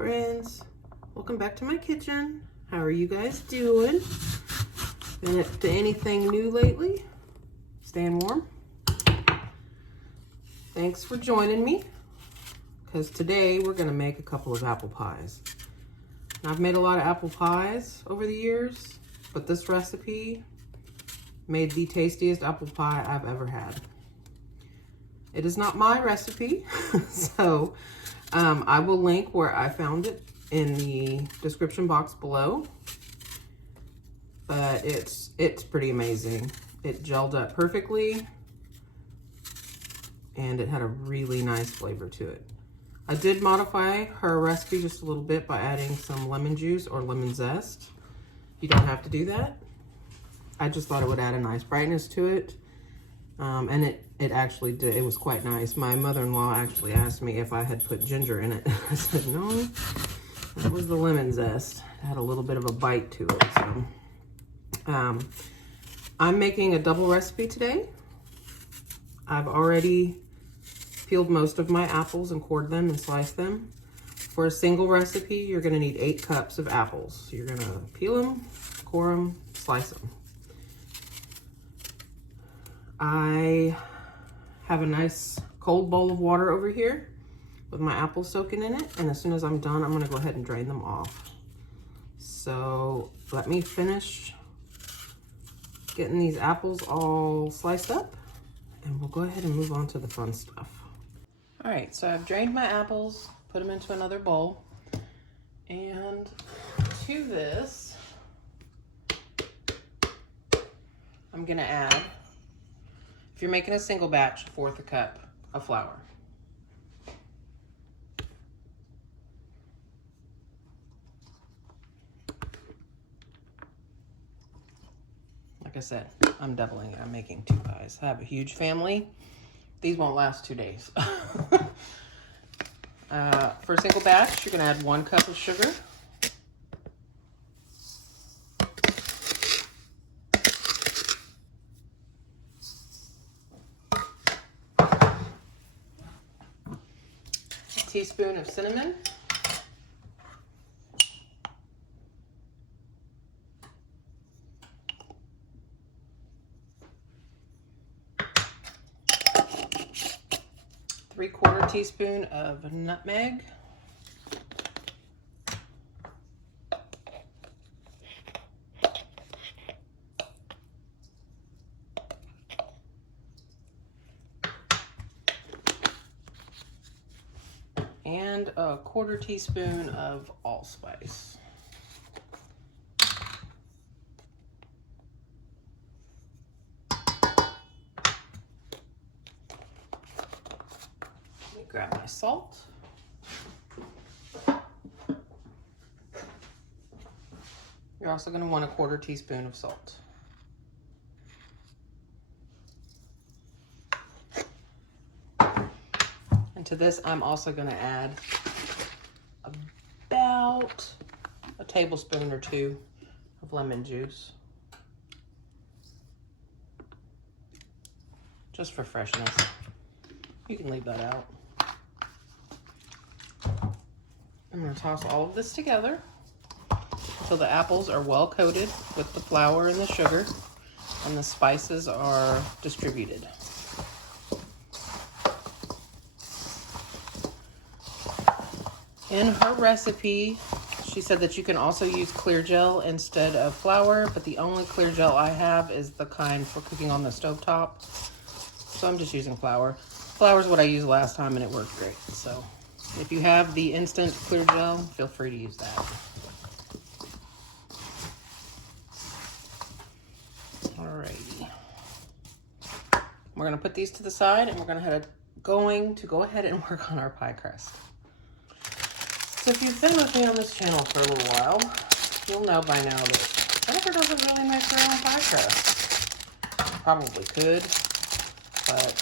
friends, welcome back to my kitchen. How are you guys doing? Been up to anything new lately? Staying warm? Thanks for joining me, because today we're gonna make a couple of apple pies. Now, I've made a lot of apple pies over the years, but this recipe made the tastiest apple pie I've ever had. It is not my recipe, so I will link where I found it in the description box below. But it's pretty amazing. It gelled up perfectly, and it had a really nice flavor to it. I did modify her recipe just a little bit by adding some lemon juice or lemon zest. You don't have to do that. I just thought it would add a nice brightness to it. And it actually did. It was quite nice. My mother-in-law actually asked me if I had put ginger in it. I said, no, that was the lemon zest. It had a little bit of a bite to it. So, I'm making a double recipe today. I've already peeled most of my apples and cored them and sliced them. For a single recipe, you're gonna need 8 cups of apples. You're gonna peel them, core them, slice them. I have a nice cold bowl of water over here with my apples soaking in it, and as soon as I'm done, I'm gonna go ahead and drain them off. So let me finish getting these apples all sliced up, and we'll go ahead and move on to the fun stuff. All right, so I've drained my apples, put them into another bowl, and to this, I'm gonna add, if you're making a single batch, 1/4 cup of flour. Like I said, I'm doubling it. I'm making 2 pies. I have a huge family. These won't last 2 days. For a single batch, you're gonna add 1 cup of sugar. A teaspoon of cinnamon. ¾ teaspoon of nutmeg. And a 1/4 teaspoon of allspice. Grab my salt. You're also going to want a 1/4 teaspoon of salt. And to this, I'm also going to add about a tablespoon or 2 of lemon juice. Just for freshness. You can leave that out. I'm going to toss all of this together until the apples are well coated with the flour and the sugar and the spices are distributed. In her recipe, she said that you can also use clear gel instead of flour, but the only clear gel I have is the kind for cooking on the stovetop. So I'm just using flour. Flour is what I used last time and it worked great. So if you have the instant clear gel, feel free to use that. Alrighty. We're gonna put these to the side and we're going to go ahead and work on our pie crust. So if you've been with me on this channel for a little while, you'll know by now that Jennifer doesn't really make her own pie crust. Probably could, but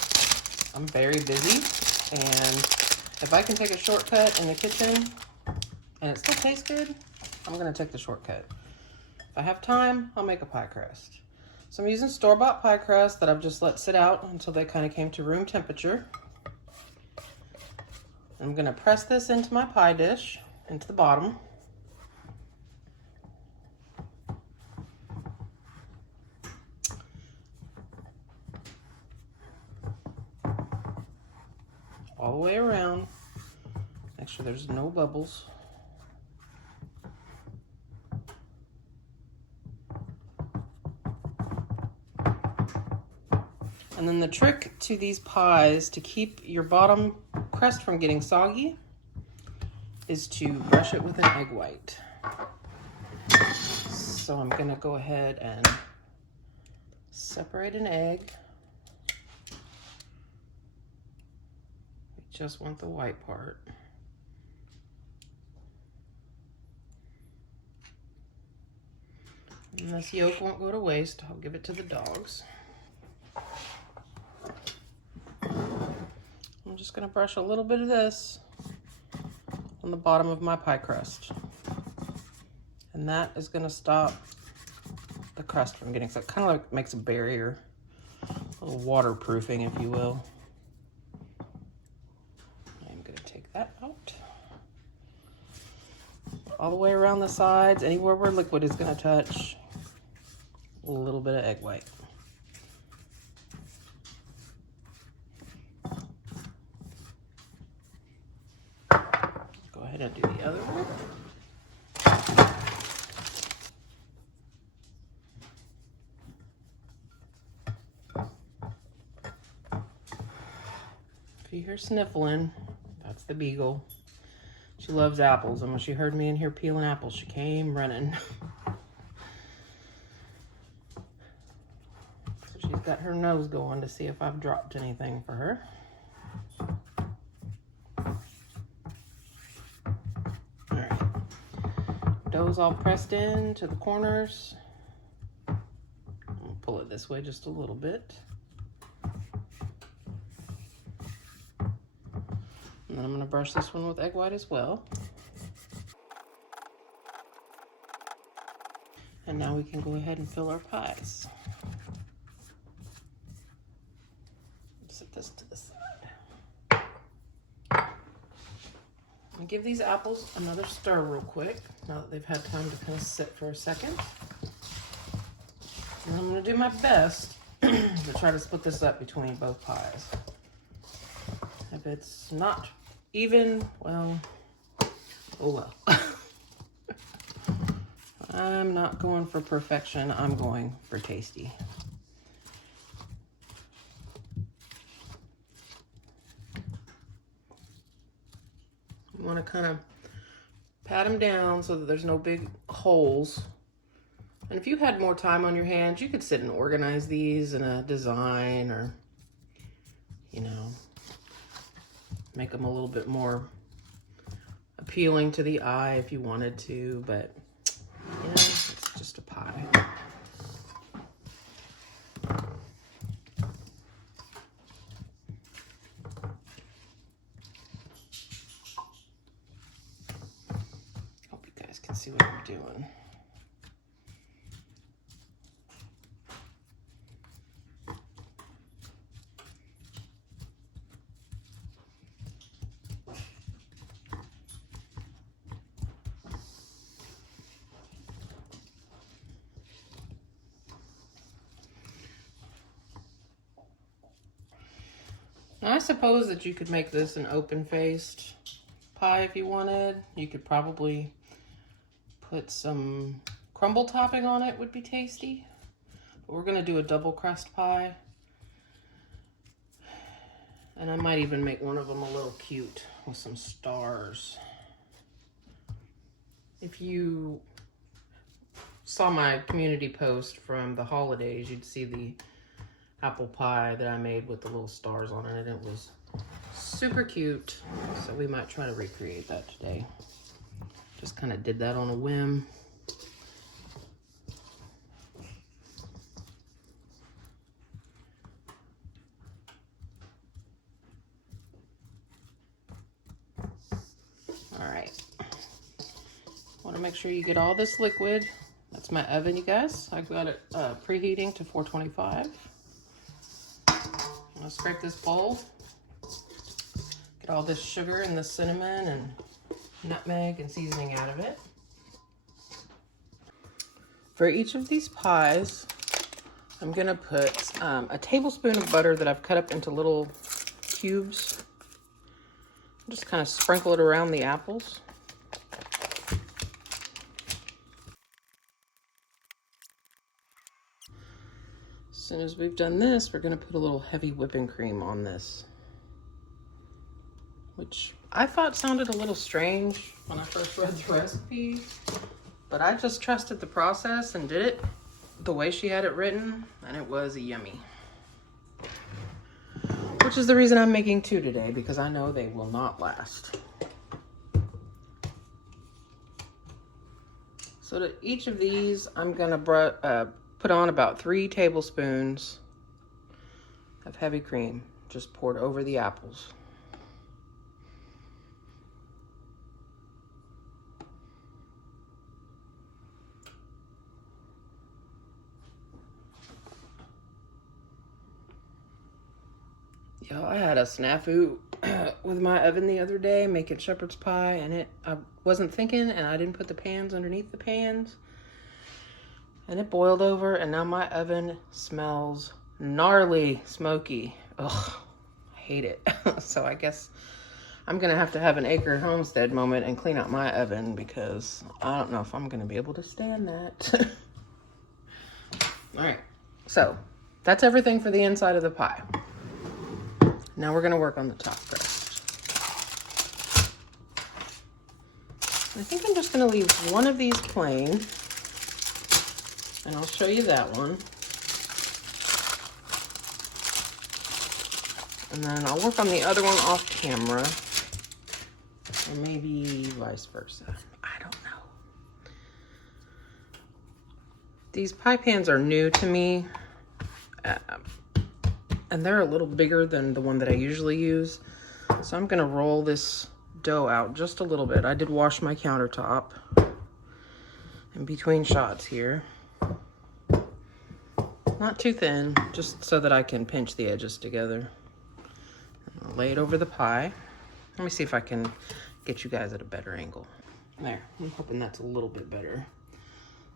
I'm very busy, and if I can take a shortcut in the kitchen and it still tastes good, I'm gonna take the shortcut. If I have time, I'll make a pie crust. So I'm using store-bought pie crust that I've just let sit out until they kind of came to room temperature. I'm gonna press this into my pie dish. into the bottom. All the way around. Make sure there's no bubbles. And then the trick to these pies to keep your bottom crust from getting soggy is to brush it with an egg white. So I'm gonna go ahead and separate an egg. We just want the white part. And this yolk won't go to waste. I'll give it to the dogs. I'm just gonna brush a little bit of this on the bottom of my pie crust. And that is gonna stop the crust from getting, so it kind of like makes a barrier, a little waterproofing, if you will. I'm gonna take that out. All the way around the sides, anywhere where liquid is gonna touch, a little bit of egg white. Go ahead and do the other one. If you hear sniffling, that's the beagle. She loves apples, and when she heard me in here peeling apples, she came running. So she's got her nose going to see if I've dropped anything for her. All right, dough's all pressed in to the corners. I'll pull it this way just a little bit. And then I'm going to brush this one with egg white as well. And now we can go ahead and fill our pies. Set this to the side. And give these apples another stir real quick, now that they've had time to kind of sit for a second. And I'm going to do my best to try to split this up between both pies. If it's not even, well, oh well. I'm not going for perfection, I'm going for tasty. You want to kind of pat them down so that there's no big holes. And if you had more time on your hands, you could sit and organize these in a design, or, you know, make them a little bit more appealing to the eye if you wanted to, but you know, it's just a pie. Hope you guys can see what I'm doing. Now, I suppose that you could make this an open-faced pie if you wanted. You could probably put some crumble topping on it, would be tasty. But we're gonna do a double crust pie. And I might even make one of them a little cute with some stars. If you saw my community post from the holidays, you'd see the apple pie that I made with the little stars on it, and it was super cute. So we might try to recreate that today. Just kind of did that on a whim. All right. Want to make sure you get all this liquid. That's my oven, you guys. I've got it preheating to 425. I'm gonna scrape this bowl, get all this sugar and the cinnamon and nutmeg and seasoning out of it. For each of these pies, I'm gonna put a tablespoon of butter that I've cut up into little cubes. Just kind of sprinkle it around the apples. As soon as we've done this, we're gonna put a little heavy whipping cream on this, which I thought sounded a little strange when I first read the recipe, but I just trusted the process and did it the way she had it written, and it was yummy. Which is the reason I'm making 2 today, because I know they will not last. So to each of these, I'm gonna put on about 3 tablespoons of heavy cream, just poured over the apples. Yo, I had a snafu with my oven the other day making shepherd's pie, and I wasn't thinking, and I didn't put the pans underneath the pans, and it boiled over, and now my oven smells gnarly smoky. Ugh, I hate it. So I guess I'm gonna have to have an Acre Homestead moment and clean out my oven, because I don't know if I'm gonna be able to stand that. All right, so that's everything for the inside of the pie. Now we're gonna work on the top crust. I think I'm just gonna leave one of these plain, and I'll show you that one. And then I'll work on the other one off camera, or maybe vice versa. I don't know. These pie pans are new to me. And they're a little bigger than the one that I usually use. So I'm gonna roll this dough out just a little bit. I did wash my countertop in between shots here. Not too thin, just so that I can pinch the edges together. I'll lay it over the pie. Let me see if I can get you guys at a better angle. There, I'm hoping that's a little bit better.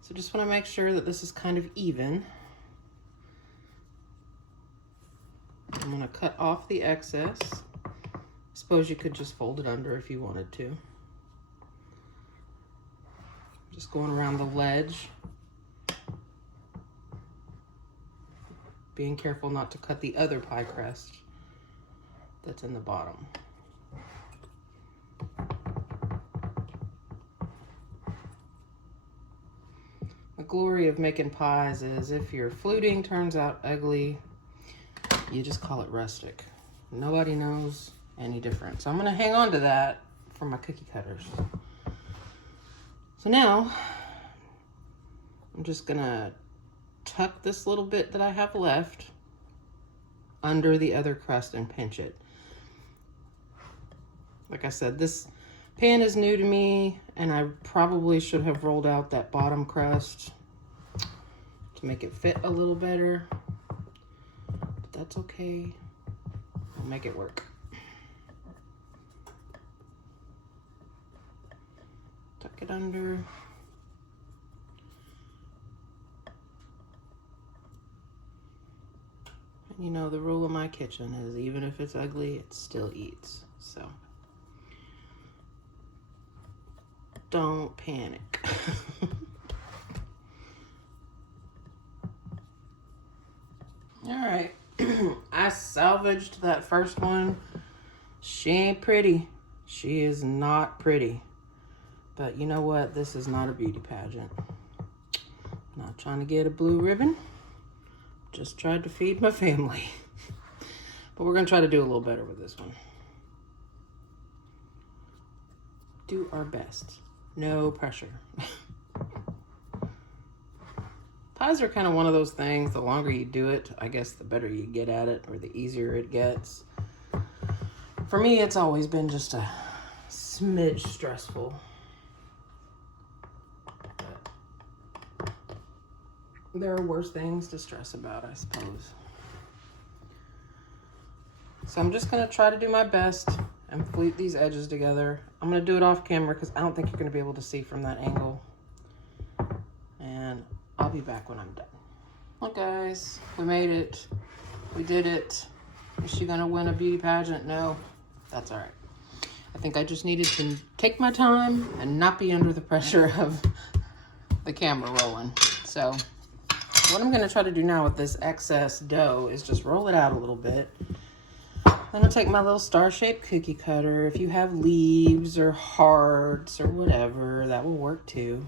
So just wanna make sure that this is kind of even. I'm gonna cut off the excess. I suppose you could just fold it under if you wanted to. Just going around the ledge. Being careful not to cut the other pie crust that's in the bottom. The glory of making pies is if your fluting turns out ugly, you just call it rustic. Nobody knows any different. So I'm gonna hang on to that for my cookie cutters. So now, I'm just gonna tuck this little bit that I have left under the other crust and pinch it. Like I said, this pan is new to me, and I probably should have rolled out that bottom crust to make it fit a little better. That's okay. I'll make it work. Tuck it under. And you know, the rule of my kitchen is even if it's ugly, it still eats. So don't panic. All right. I salvaged that first one. She ain't pretty. She is not pretty. But you know what? This is not a beauty pageant. I'm not trying to get a blue ribbon. Just tried to feed my family. But we're going to try to do a little better with this one. Do our best. No pressure. Pies are kind of one of those things, the longer you do it, I guess the better you get at it, or the easier it gets. For me, it's always been just a smidge stressful. But there are worse things to stress about, I suppose. So I'm just gonna try to do my best and flute these edges together. I'm gonna do it off camera because I don't think you're gonna be able to see from that angle. And I'll be back when I'm done. Look guys, we made it. We did it. Is she gonna win a beauty pageant? No, that's all right. I think I just needed to take my time and not be under the pressure of the camera rolling. So what I'm gonna try to do now with this excess dough is just roll it out a little bit. I'm gonna take my little star-shaped cookie cutter. If you have leaves or hearts or whatever, that will work too.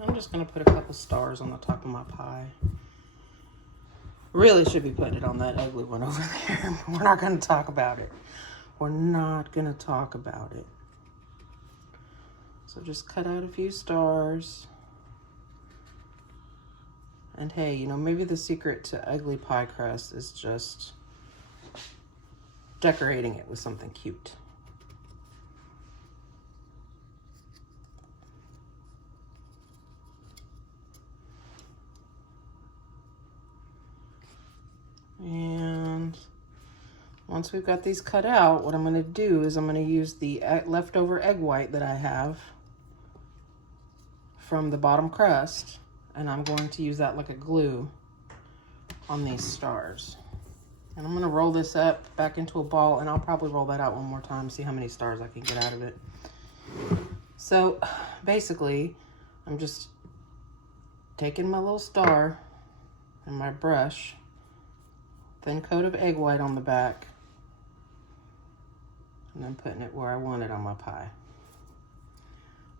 I'm just gonna put a couple stars on the top of my pie. Really should be putting it on that ugly one over there. We're not gonna talk about it. We're not gonna talk about it. So just cut out a few stars. And hey, you know, maybe the secret to ugly pie crust is just decorating it with something cute. And once we've got these cut out, what I'm going to do is I'm going to use the leftover egg white that I have from the bottom crust, and I'm going to use that like a glue on these stars. And I'm going to roll this up back into a ball, and I'll probably roll that out one more time, see how many stars I can get out of it. So basically, I'm just taking my little star and my brush, thin coat of egg white on the back, and then putting it where I want it on my pie.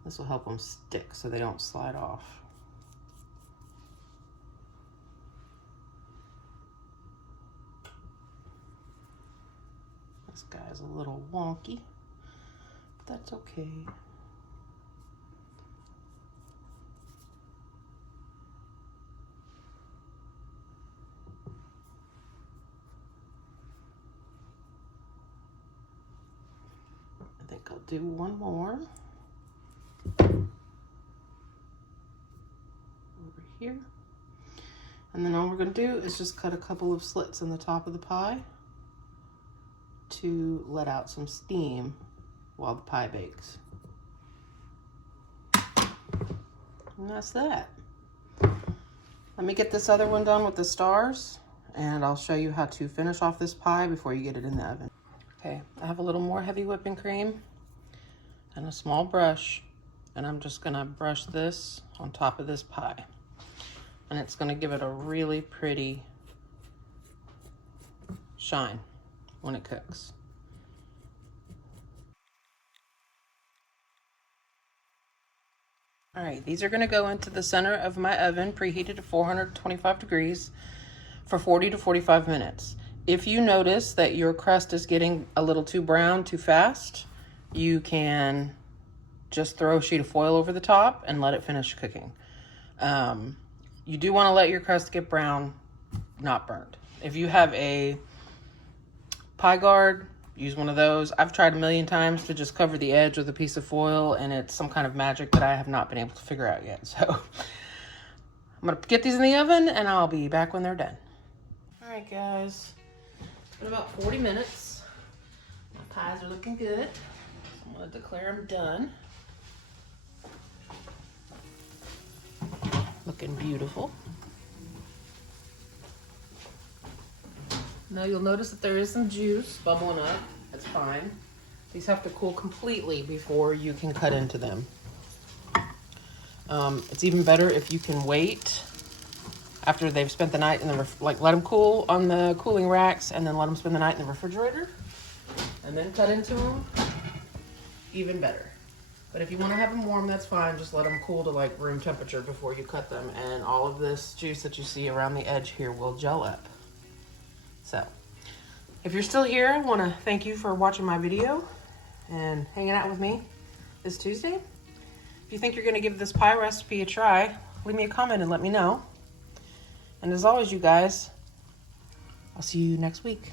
This will help them stick so they don't slide off. This guy's a little wonky, but that's okay. I think I'll do one more over here. And then all we're going to do is just cut a couple of slits in the top of the pie to let out some steam while the pie bakes. And that's that. Let me get this other one done with the stars, and I'll show you how to finish off this pie before you get it in the oven. Okay, I have a little more heavy whipping cream and a small brush, and I'm just gonna brush this on top of this pie. And it's gonna give it a really pretty shine when it cooks. All right, these are gonna go into the center of my oven, preheated to 425 degrees for 40 to 45 minutes. If you notice that your crust is getting a little too brown too fast, you can just throw a sheet of foil over the top and let it finish cooking. You do want to let your crust get brown, not burned. If you have a pie guard, use one of those. I've tried a million times to just cover the edge with a piece of foil, and it's some kind of magic that I have not been able to figure out yet. So I'm gonna get these in the oven, and I'll be back when they're done. All right, guys. It's been about 40 minutes. My pies are looking good. I'm gonna declare them done. Looking beautiful. Now you'll notice that there is some juice bubbling up. That's fine. These have to cool completely before you can cut into them. It's even better if you can wait after they've spent the night in the let them cool on the cooling racks, and then let them spend the night in the refrigerator, and then cut into them. Even better. But if you want to have them warm, that's fine. Just let them cool to like room temperature before you cut them, and all of this juice that you see around the edge here will gel up. So, if you're still here, I want to thank you for watching my video and hanging out with me this Tuesday. If you think you're going to give this pie recipe a try, leave me a comment and let me know. And as always, you guys, I'll see you next week.